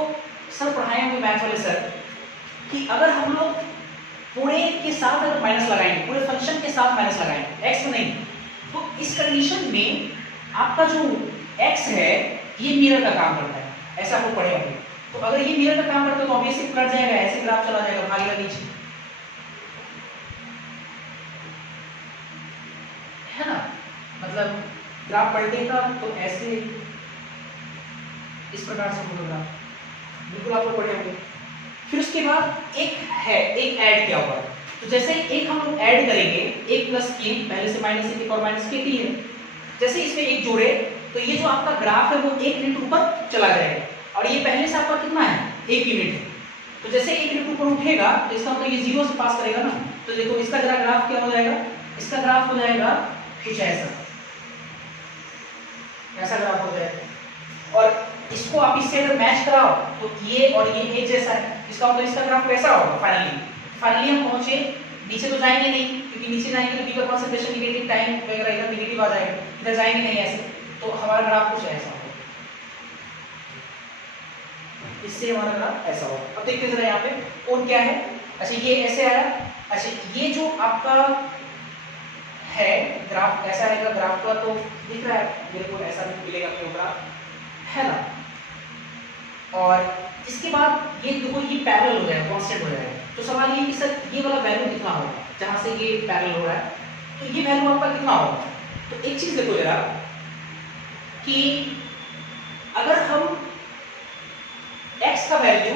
सर पढ़ाए होंगे मैथ वाले सर कि अगर हम लोग पूरे के साथ अगर माइनस लगाएंगे, पूरे फंक्शन के साथ माइनस लगाएंगे, x में नहीं, तो इस कंडीशन में आपका जो x है ये मिरर का काम करता है, ऐसा आपको पढ़े होंगे। तो अगर ये मिरर का काम करता है तो ऑब्वियसली पलट जाएगा, ऐसे ग्राफ चला जाएगा, भागेगा नीचे, है ना। मतलब ग्राफ पलटेगा तो ऐसे इस प्रकार से होगा, बिल्कुल आप लोग पढ़े होंगे। फिर उसके बाद एक है, एक ऐड क्या होगा, तो जैसे एक हम लोग ऐड करेंगे, एक प्लस के, पहले से माइनस ए की पावर माइनस के टी है, जैसे इसमें एक जोड़े तो ये जो आपका ग्राफ है वो 1 यूनिट ऊपर चला जाएगा, और ये पहले से आपका कितना है, 1 यूनिट है। तो जैसे 1 यूनिट ऊपर उठेगा तो इसका मतलब ये 0 से पास करेगा ना, तो देखो इसका जरा ग्राफ क्या हो जाएगा, इसका ग्राफ हो जाएगा कुछ ऐसा, ऐसा ग्राफ हो जाएगा। और इसको आप इससे अगर मैच कराओ तो ये और ये एक जैसा है, इसका मतलब इसका ग्राफ वैसा होगा। फाइनली हम पहुंचे, नीचे तो जाएंगे नहीं क्योंकि नीचे जाएंगे तो बी का कंसंट्रेशन नेगेटिव, टाइम वगैरह इधर नेगेटिव आ जाएगा, इधर जाएंगे नहीं ऐसे, तो हमारा ग्राफ कुछ ऐसा होगा, इससे हमारा ग्राफ ऐसा होगा। अब देखते जरा यहाँ पे कोण क्या है, अच्छा ये ऐसे आया, अच्छा ये जो आपका है ग्राफ ऐसा आएगा, ग्राफ का तो दिख रहा है मेरे को, ऐसा भी मिलेगा अपने ग्राफ, है ना। और इसके बाद ये देखो ये पैरेलल हो जाएगा, कांस्टेंट हो जाएगा। तो सवाल ये कि सर ये वाला वैल्यू कितना होगा, जहां से ये पैरेलल हो रहा है, तो ये वैल्यू आपका कितना होगा। तो एक चीज देखो जरा कि अगर हम x का वैल्यू,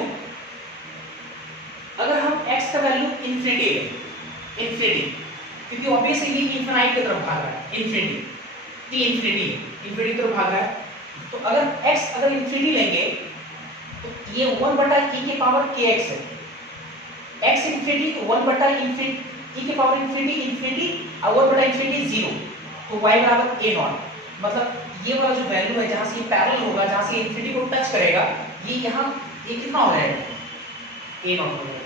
अगर हम x का वैल्यू इन्फिनिटी, क्योंकि ऑब्वियसली ये इनफिनाइट की तरफ भाग रहा है, इन्फिनिटी की तरफ भाग रहा है। तो अगर x अगर इन्फिनिटी लेंगे तो ये 1/e के पावर kx है, x इन्फिनिटी तो 1/e के पावर इन्फिनिटी और 1/इंफिनिटी 0, तो y बराबर a नॉट। मतलब ये वाला जो वैल्यू है जहां से ये पैरेलल होगा, जहां से इन्फिनिटी को टच करेगा, ये यहाँ ये कितना हो जाएगा, a नॉट हो जाएगा,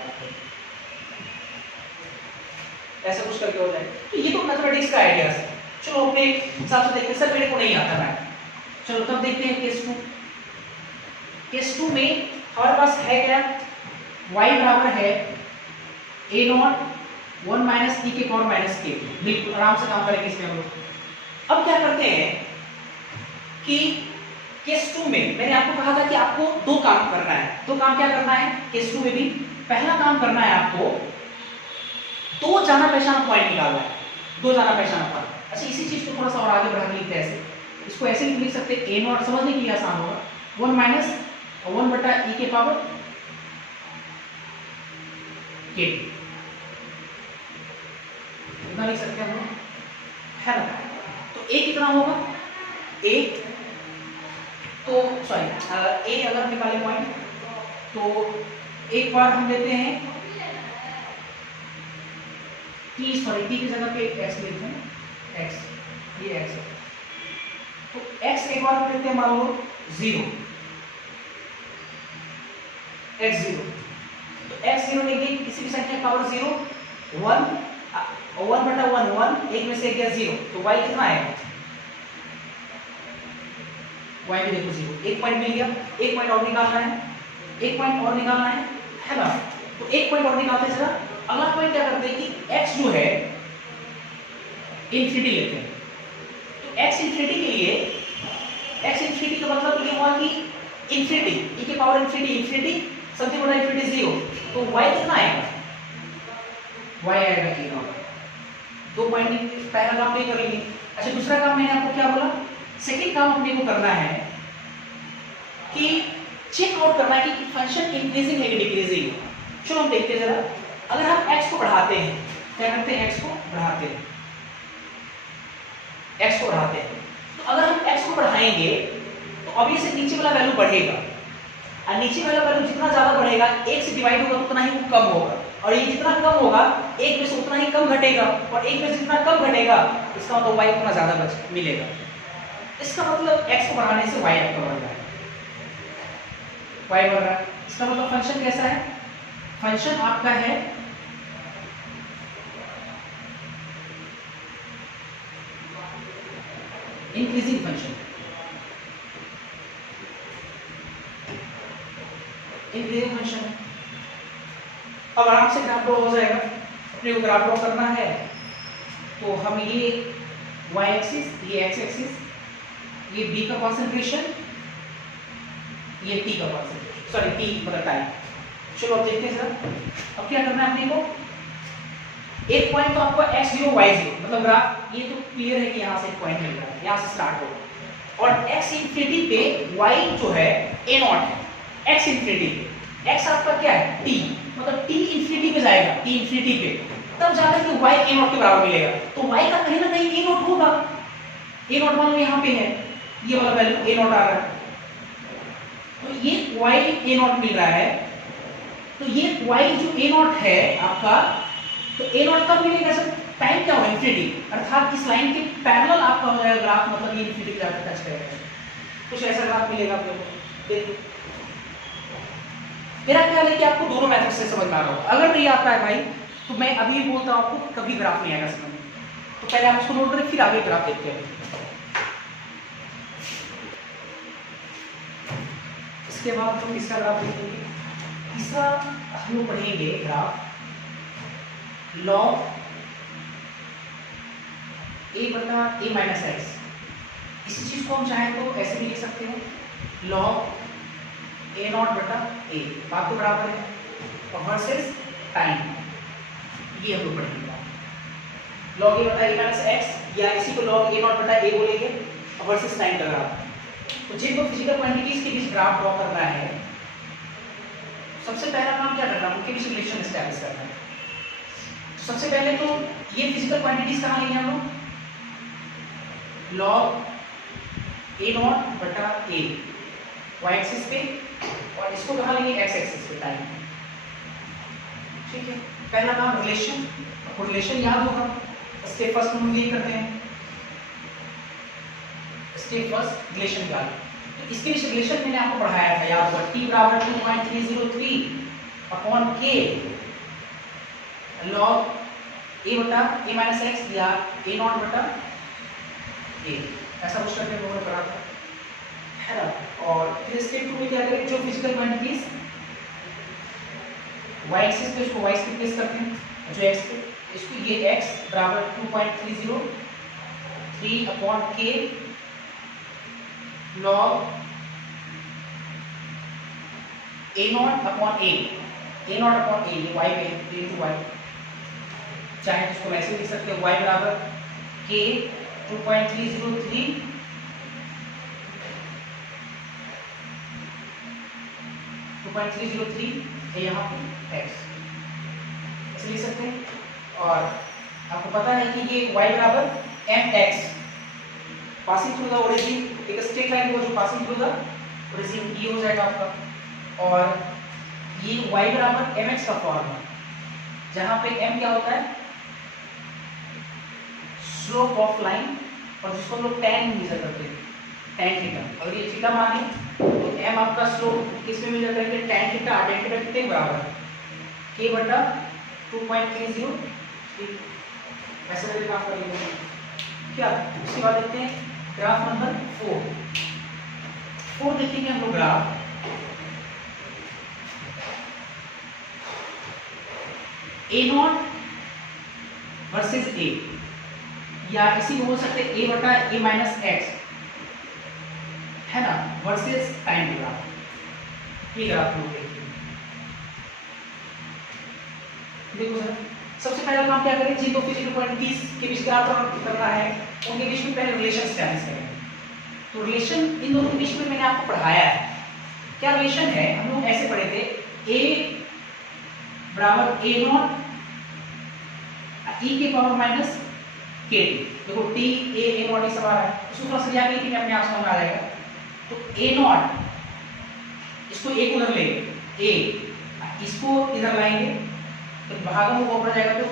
ऐसा कुछ करके हो जाएगा। तो ये तो मैथमेटिक्स का आइडिया है। चलो अपने हिसाब से देखते हैं, सर मेरे को नहीं आता मैथ, चलो तब देखते हैं केस 2। केस 2 में हमारे पास है क्या, y बराबर है a नॉट 1 माइनस e के पावर माइनस के, बिल्कुल आराम से काम करेंगे इसमें हम लोग। अब क्या करते हैं कि केस 2 में मैंने आपको कहा था कि आपको दो काम करना है। दो काम क्या करना है केस 2 में भी, पहला काम करना है आपको दो जाना पहचाना पॉइंट निकालना है, दो जाना पहचाना पॉइंट। अच्छा इसी चीज को थोड़ा सा और आगे बढ़ा के लिखते हैं, ऐसे इसको ऐसे भी लिख सकते हैं, a नॉट समझने के लिए आसान होगा, 1 माइनस 1/e के पावर के, इतना लिख सकते हैं हम लोग, है ना। तो a कितना होगा, a तो सॉरी a अगर निकाले पॉइंट तो एक बार हम लेते हैं टी की जगह पे एक्स लेते हैं, एक्स, ये एक्स है, तो एक्स एक बार हम लेते हैं मान लो 0, एक्स 0, तो एक्स 0 लेंगे किसी भी संख्या का पावर 0, 1 और 1 बटा 1 1, एक में से गया 0, तो y कितना आएगा, y भी देखो 0, एक पॉइंट मिल गया, एक पॉइंट और निकालना है, एक पॉइंट और निकालना है ना, तो एक पॉइंट और निकालते हैं जरा। अगला पॉइंट क्या करते हैं कि x जो है इंफिनिटी लेते हैं, तो x इंफिनिटी के लिए, x इंफिनिटी का मतलब ये हुआ कि इंफिनिटी, e के पावर इंफिनिटी, इंफिनिटी समथिंग बटा इंफिनिटी 0, तो y कितना आएगा, y आएगा e नॉट। दो पॉइंट पहला काम नहीं कर लेंगे। अच्छा दूसरा काम मैंने आपको क्या बोला, सेकंड काम अपने को करना है कि चेक आउट करना है कि फंक्शन इंक्रीजिंग है कि डिक्रीजिंग है। चलो हम देखते हैं जरा, अगर हम x को बढ़ाते हैं, क्या करते हैं, x को बढ़ाते हैं, x को बढ़ाते हैं, तो अगर हम x को बढ़ाएंगे तो ऑब्वियसली नीचे वाला वैल्यू बढ़ेगा, और नीचे वाला वैल्यू जितना ज्यादा बढ़ेगा 1 से डिवाइड होगा तो उतना ही वो कम होगा, और ये जितना कम होगा 1 में से उतना ही कम घटेगा, और 1 में से जितना कम घटेगा इसका मतलब y उतना ज्यादा बच मिलेगा। इसका मतलब x को बढ़ाने से y आपका बढ़ रहा है, y बढ़ रहा है, इसका मतलब फंक्शन कैसा है, फंक्शन आपका है इंक्रीजिंग फंक्शन, इंक्रीजिंग फंक्शन। अब आराम से ग्राफ ड्रॉ हो जाएगा, अपने को ग्राफ ड्रॉ करना है तो हम ये y एक्सिस, ये x एक्सिस, ये b का कॉन्सेंट्रेशन, ये t का कॉन्सेंट्रेशन, सॉरी t मतलब टाइम। चलो अब देखते हैं सर, अब क्या करना है अपने को, एक पॉइंट तो आपको x0 y0 मतलब ग्राफ ये तो क्लियर है कि यहाँ से एक पॉइंट मिल रहा है, यहाँ से स्टार्ट होगा, और x इंफिनिटी पे y जो है a0 है, x इंफिनिटी पे x आपका क्या है t, मतलब t इंफिनिटी पे जाएगा, t इंफिनिटी पे तब जाकर के y a0 के बराबर मिलेगा, तो y का कहीं ना कहीं a0 होगा, a0 मान लो यहाँ पे है, ये वाला वैल्यू a0 आ रहा है, तो ये y a0 मिल रहा है, तो ये y जो a0 है आपका, तो a0 कब मिलेगा सर, टाइम क्या होगा इंफिनिटी, अर्थात इस लाइन के पैरेलल आपका हो जाएगा ग्राफ, मतलब ये इंफिनिटी जाकर टच करेगा, कुछ ऐसा ग्राफ मिलेगा आप लोगों को। देखो मेरा ख्याल है कि आपको दोनों मेथड से समझ में आ रहा होगा, अगर नहीं आता है भाई तो मैं अभी बोलता हूं आपको कभी ग्राफ नहीं आएगा समझ में, तो पहले आप उसको नोट करें फिर आगे ग्राफ देखते हैं। इसके बाद हम इसका ग्राफ देखेंगे, तीसरा हम लोग पढ़ेंगे ग्राफ लॉग a बटा a माइनस एक्स। इसी चीज को हम चाहें तो ऐसे भी लिख सकते हैं, लॉग a0 बटा a, बात तो बराबर है, और वर्सेस टाइम, ये हम लोग पढ़ेंगे लॉग a बटा a माइनस एक्स, या इसी को लॉग a0 बटा a बोलेंगे, और वर्सेस टाइम का ग्राफ। तो जिनको फिजिकल क्वांटिटीज के बीच ग्राफ ड्रॉ करना है, सबसे पहला काम क्या करना है, उनके बीच रिलेशन एस्टैब्लिश करना है। सबसे पहले तो ये फिजिकल क्वांटिटीज कहाँ लेंगे हम लोग, लॉग a0 बटा a y एक्सिस पे, और इसको कहाँ लेंगे x एक्सिस पे, टाइम। ठीक है, पहला काम रिलेशन, आपको रिलेशन याद होगा, स्टेप फर्स्ट हम ये करते हैं, स्टेप फर्स्ट रिलेशन याद, तो इसके बीच रिलेशन मैंने आपको पढ़ाया था, याद होगा, t बराबर 2.303 अपॉन k लॉग a बटा a माइनस एक्स, या a0 बटा a, ऐसा कुछ करके हमने पढ़ा था, है ना। और फिर स्टेप 2 में क्या करें, जो फिजिकल क्वांटिटीज y एक्सिस पे, इसको y एक्सिस पे प्लेस करते हैं, जो x पे, इसको ये x बराबर 2.303 upon k log a0 upon a, a0 upon a, ये y पे इनटू y, चाहे इसको वैसे लिख सकते हैं, y बराबर k 2.303 2.303 यहाँ पे x ऐसे लिख सकते हैं, और आपको पता है कि ये y बराबर mx, passing through the origin, एक स्ट्रेट लाइन को जो पासिंग थ्रू द ओरिजिन ये हो जाएगा आपका, और ये y बराबर mx का फॉर्म है, जहां पे m क्या होता है, स्लोप ऑफ लाइन, और जिसको हम लोग tan मेजर करते हैं, tan थीटा। अगर ये थीटा माने तो m आपका स्लोप किसमें मेजर करेंगे, tan थीटा। tan थीटा कितने बराबर है, k बटा 2.30। ऐसे करके ग्राफ करेंगे क्या। उसके बाद देखते हैं ग्राफ नंबर 4 देखेंगे हम लोग ग्राफ। A0 वर्सेस A, या इसी को बोल सकते हैं A बटा A माइनस एक्स, है ना, वर्सेस टाइम ग्राफ। ये ग्राफ लोग देखो सर, सबसे पहला काम क्या करें, जिन दो फिजिकल क्वांटिटीज के बीच ग्राफ करना है उनके बीच में पहले रिलेशन एस्टैब्लिश करेंगे। तो रिलेशन इन दोनों के बीच में मैंने आपको पढ़ाया है। क्या रिलेशन है, हम लोग ऐसे पढ़े थे, a बराबर a नॉट e के पावर माइनस kt। देखो t a नॉट ये सब आ रहा है, उसको थोड़ा सजा के लिखेंगे, अपने आप समझ में आ जाएगा। तो a नॉट, इसको a को उधर ले, a इसको इधर लाएंगे तो भागों को ऊपर जाएगा तो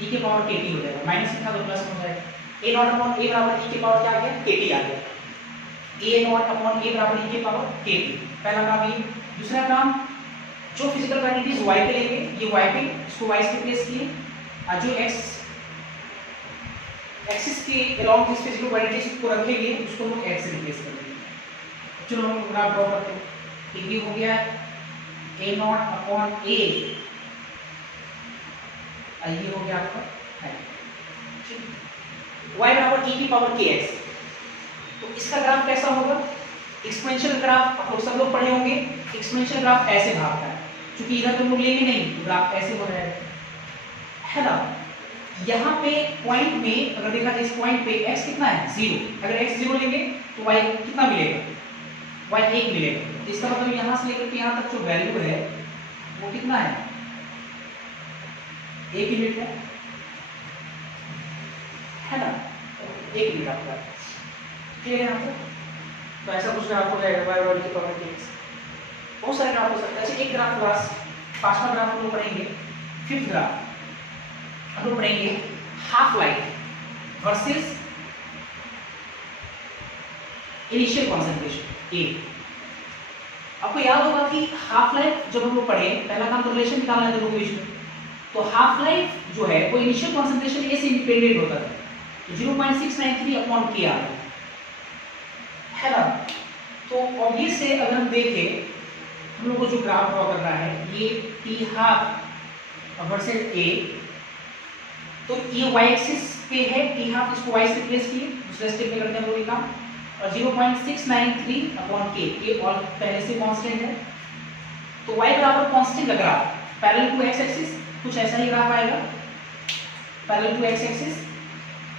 e के पावर kt हो जाएगा, माइनस लिखा तो प्लस हो जाएगा। a नॉट अपॉन a बराबर e के पावर क्या आ गया, kt आ गया। a नॉट अपॉन a बराबर e के पावर kt, पहला काम ये। दूसरा काम, जो फिजिकल क्वांटिटीज y पे लेंगे, ये y पे, इसको y से रिप्लेस किए, और जो x एक्सिस के अलोंग दिस फिजिकल क्वांटिटीज को रखेंगे, उसको हम x से रिप्लेस कर देंगे। चलो हम ग्राफ ड्रॉ करते हैं। तो ये हो गया a नॉट अपॉन a, ये हो गया आपका y बराबर e की पावर kx। तो इसका ग्राफ कैसा होगा, एक्सपोनेंशियल ग्राफ आप लोग सब लोग पढ़े होंगे। एक्सपोनेंशियल ग्राफ ऐसे भागता है, क्योंकि इधर तो लोग लेंगे नहीं, तो ग्राफ ऐसे हो जाएगा, है ना। यहाँ पे पॉइंट में अगर देखा जाए, इस पॉइंट पे x कितना है, 0। अगर x 0 लेंगे तो y कितना मिलेगा, y 1 मिलेगा। तो इसका मतलब यहाँ से लेकर के यहाँ तक जो वैल्यू है वो कितना है, 1 यूनिट है ना, 1 यूनिट आपका क्लियर है यहाँ पर। तो ऐसा कुछ ग्राफ हो जाएगा y बराबर की पावर kx। बहुत सारे ग्राफ हो सकते हैं। अच्छा, एक ग्राफ क्लास, पांचवा ग्राफ हम लोग पढ़ेंगे, फिफ्थ ग्राफ हम लोग पढ़ेंगे, half life versus initial concentration A. आपको याद होगा कि हाफ लाइफ जब हम लोग पढ़े, पहला काम तो रिलेशन निकालना है दोनों के बीच में। तो हाफ लाइफ जो है वो इनिशियल कॉन्सेंट्रेशन ए से इंडिपेंडेंट होता है, 0.693 अपॉन के आ रहा है ना। तो ऑब्वियस से अगर हम देखें, हम लोग को जो ग्राफ ड्रॉ करना है, ये टी हाफ वर्सेस ए, तो ये y एक्सिस पे है, टी हाफ, इसको y से रिप्लेस किए, दूसरे स्टेप में करते हैं हम लोग ये काम। और 0.693 अपॉन के, ये और पहले से कांस्टेंट है, तो y बराबर कांस्टेंट का graph parallel to x axis, कुछ ऐसा ही ग्राफ आएगा पैरेलल टू x एक्सिस।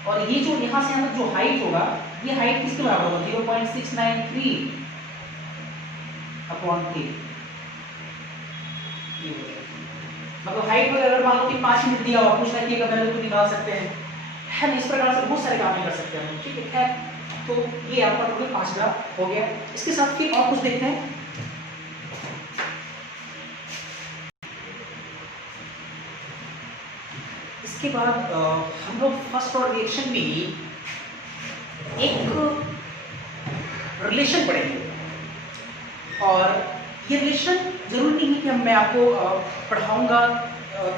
और ये जो यहाँ से यहाँ तक जो हाइट होगा, ये हाइट किसके बराबर होगा, 0.693 अपॉन के। मतलब हाइट में अगर मान लो कि 5 मिनट दिया हुआ, पूछना कि अगर वैल्यू तो निकाल सकते हैं, है ना। इस प्रकार से बहुत सारे काम कर सकते हैं, ठीक है। तो ये आपका टोटल 5 ग्राफ हो गया। इसके साथ फिर और कुछ देखते हैं। इसके बाद हम लोग फर्स्ट ऑर्डर रिएक्शन में ही एक रिलेशन पढ़ेंगे, और ये रिलेशन जरूरी नहीं है कि मैं आपको पढ़ाऊंगा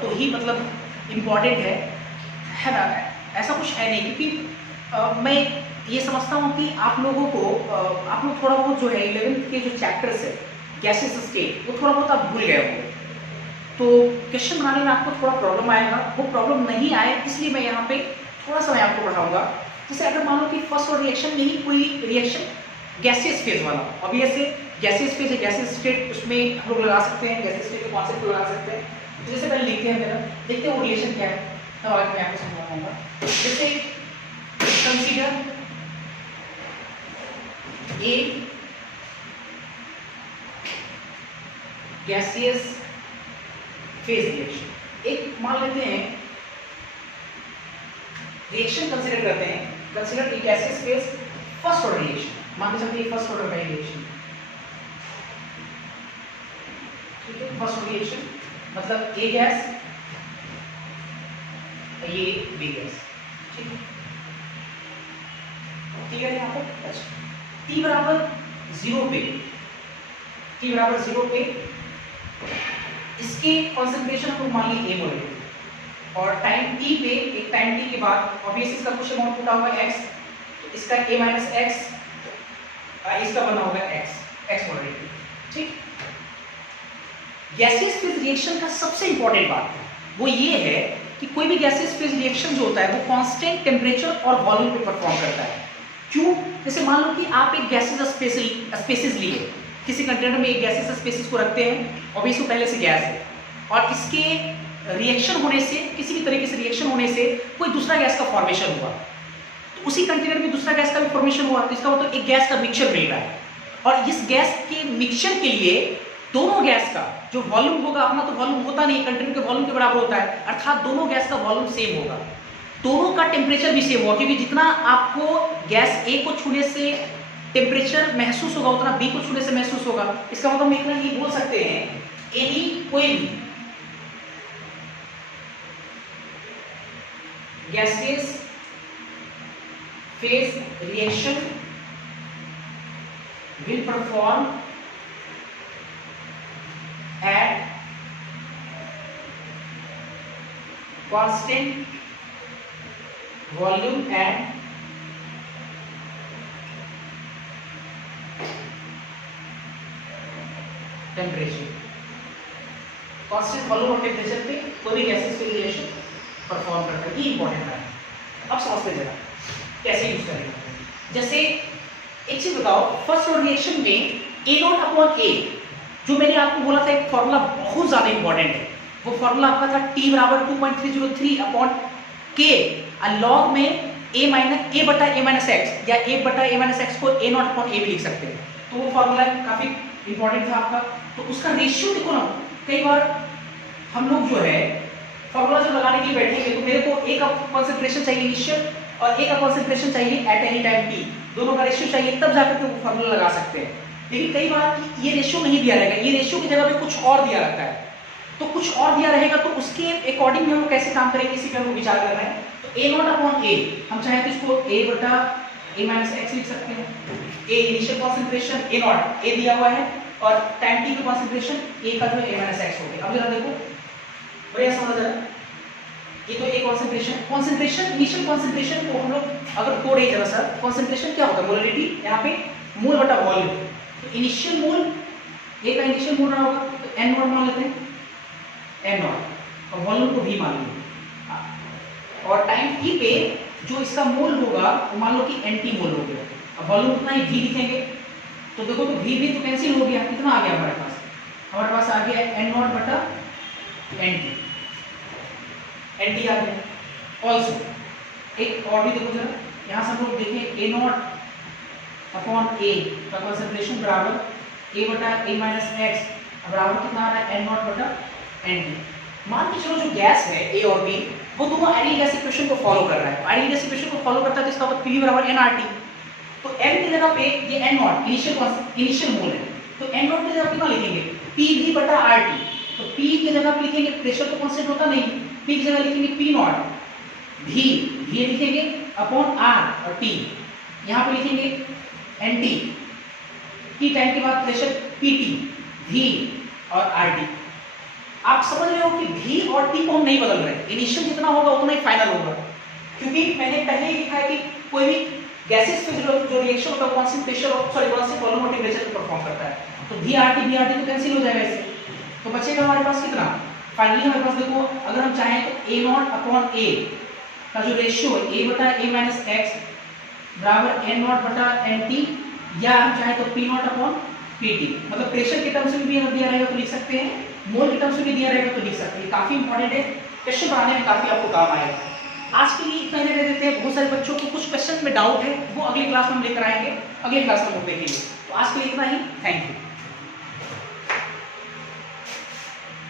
तो ही मतलब इम्पॉर्टेंट है ना, ऐसा कुछ है नहीं। क्योंकि मैं ये समझता हूँ कि आप लोगों को आप लोग थोड़ा बहुत जो है 11th के जो चैप्टर्स है गैसेस स्टेट, वो थोड़ा बहुत आप भूल गए हो, तो क्वेश्चन बनाने में आपको थोड़ा प्रॉब्लम आएगा। वो प्रॉब्लम नहीं आए इसलिए मैं यहाँ पे थोड़ा सा मैं आपको पढ़ाऊंगा। जैसे अगर मान लो कि फर्स्ट ऑर्डर रिएक्शन में ही कोई रिएक्शन गैसियस फेज वाला, अभी ऐसे गैसियस फेज है, गैसियस स्टेट, उसमें हम लोग लगा सकते हैं, गैसियस स्टेट के कॉन्सेप्ट लगा सकते हैं। तो जैसे पहले लिखते हैं, मेरा देखते हैं वो रिलेशन क्या है, तब आगे मैं आपको समझा पाऊंगा। जैसे consider a gaseous phase reaction, एक मान लेते हैं रिएक्शन कंसीडर करते हैं, consider a gaseous phase first order reaction, मान के चलते फर्स्ट ऑर्डर का रिएक्शन, ठीक है। फर्स्ट रिएक्शन मतलब ए गैस ये बी गैस, ठीक है, ठीक है यहाँ पर। अच्छा t बराबर 0 पे, t बराबर 0 पे इसके कॉन्सेंट्रेशन हम लोग मान ली a मोल और टाइम t पे, एक टाइम t के बाद ऑब्वियसली इसका कुछ अमाउंट टूटा हुआ है x, तो इसका a माइनस एक्स, इसका बना होगा x मोल, ठीक। गैसियस फेज रिएक्शन का सबसे इंपॉर्टेंट बात वो ये है कि कोई भी गैसियस फेज रिएक्शन जो होता है वो कांस्टेंट टेम्परेचर और वॉल्यूम पे परफॉर्म करता है। क्यों? जैसे मान लो कि आप एक गैसियस स्पेसिस लिए, किसी कंटेनर में एक गैसियस स्पेसिस को रखते हैं और इसको पहले से गैस है और इसके रिएक्शन होने से, किसी भी तरीके से रिएक्शन होने से कोई दूसरा गैस का फॉर्मेशन हुआ, तो उसी कंटेनर में दूसरा गैस का भी फॉर्मेशन हुआ, तो इसका मतलब एक गैस का मिक्सचर मिल रहा है और इस गैस के मिक्सचर के लिए दोनों गैस का जो वॉल्यूम होगा, अपना तो वॉल्यूम होता नहीं, कंटेनर के वॉल्यूम के बराबर होता है, अर्थात दोनों गैस का वॉल्यूम सेम होगा, दोनों का टेम्परेचर भी सेम होगा, क्योंकि जितना आपको गैस ए को छूने से टेम्परेचर महसूस होगा उतना बी को छूने से महसूस होगा। इसका मतलब हम इतना ये बोल सकते हैं, एनी कोई भी gaseous phase reaction will perform at constant volume and temperature, constant volume और टेम्परेचर पे कोई भी गैसियस फेज रिएक्शन परफॉर्म करता है, ये इंपॉर्टेंट है। अब समझते जरा कैसे यूज करेंगे। जैसे एक चीज बताओ, फर्स्ट रिएक्शन में A0/A जो मैंने आपको बोला था एक फॉर्मूला बहुत ज्यादा इंपॉर्टेंट है, वो फॉर्मूला आपका था t बराबर 2.303/k और लॉग में a बटा a माइनस एक्स या a बटा a माइनस एक्स को a0/a भी लिख सकते हैं, तो वो फॉर्मूला काफी इंपॉर्टेंट था आपका। तो उसका रेशियो देखो ना, कई बार हम लोग जो है फॉर्मूला जो लगाने के लिए बैठेंगे तो मेरे को ए का कॉन्सेंट्रेशन चाहिए इनिशियल और ए का कॉन्सेंट्रेशन चाहिए एट एनी टाइम t, दोनों का रेशियो चाहिए, तब जाकर के वो फॉर्मूला लगा सकते हैं। लेकिन कई बार ये रेशियो नहीं दिया रहेगा, ये रेशियो की जगह पे कुछ और दिया रहता है, तो कुछ और दिया रहेगा तो उसके अकॉर्डिंग हम लोग कैसे काम करेंगे इसी पे हमको विचार करना है। तो a0/a हम चाहे तो इसको a बटा a माइनस एक्स लिख सकते हैं, a initial concentration a0 a दिया हुआ है और टाइम t की कॉन्सेंट्रेशन a का जो a माइनस एक्स हो गया। अब जरा देखो बढ़िया समझ जरा, ये तो a कॉन्सेंट्रेशन इनिशियल कॉन्सेंट्रेशन को हम लोग अगर कोड जरा सा, कॉन्सेंट्रेशन क्या होता है, मोलरिटी, यहाँ पे मोल बटा वॉल्यूम, तो इनिशियल मोल ए का इनिशियल मोल रहा होगा तो n0 मान लेते हैं, n0 और वॉल्यूम को v मान लीजिए और टाइम t पे जो इसका मोल होगा वो मान लो कि nt मोल हो गया, अब वॉल्यूम उतना ही v लिखेंगे, तो देखो तो v भी तो कैंसिल हो गया, कितना आ गया हमारे पास आ गया n0 बटा nt आ गया। ऑल्सो एक और भी देखो जरा, यहाँ से हम लोग देखें a0/a का कंसंट्रेशन बराबर a बटा a माइनस एक्स बराबर कितना आ रहा है n0 बटा nt। मान के चलो जो गैस है a और b वो दोनों आइडियल गैस इक्वेशन को फॉलो कर रहा है, आइडियल गैस इक्वेशन को फॉलो करता है तो इसका मतलब P बराबर nRT, तो n की जगह पे ये n0 इनिशियल मोल है, तो n0 की जगह कितना लिखेंगे PV बटा RT, तो P की जगह पे लिखेंगे, प्रेशर तो कांस्टेंट होता नहीं, P की जगह लिखेंगे P0, V लिखेंगे अपॉन R और T, यहाँ पे लिखेंगे NT, T टाइम के बाद प्रेशर PT, V और RT। आप समझ रहे हो कि V और T को हम नहीं बदल रहे, इनिशियल जितना होगा उतना ही फाइनल होगा, क्योंकि मैंने पहले ही लिखा है कि कोई भी गैसेस पे जो रिएक्शन होता है कांस्टेंट प्रेशर और कांस्टेंट वॉल्यूम और टेम्परेचर पे परफॉर्म करता है, तो VRT तो कैंसिल हो जाएगा इससे, तो बचेगा हमारे पास कितना, फाइनली हमारे पास देखो अगर हम चाहें तो A0/A का जो रेशियो है a बटा a माइनस एक्स बराबर n0 बटा nt, या हम चाहें तो P0/PT, मतलब प्रेशर के टर्म्स में भी अगर दिया रहेगा तो लिख सकते हैं, मोल के टर्म्स में भी दिया रहेगा तो लिख सकते हैं। काफी इंपॉर्टेंट है, क्वेश्चन बनाने में काफी आपको काम आएगा। आज के लिए इतना ही रह देते हैं, बहुत सारे बच्चों को कुछ क्वेश्चन में डाउट है वो अगली क्लास में हम लेकर आएंगे, अगली क्लास में हम देखेंगे। तो आज के लिए इतना ही, थैंक यू।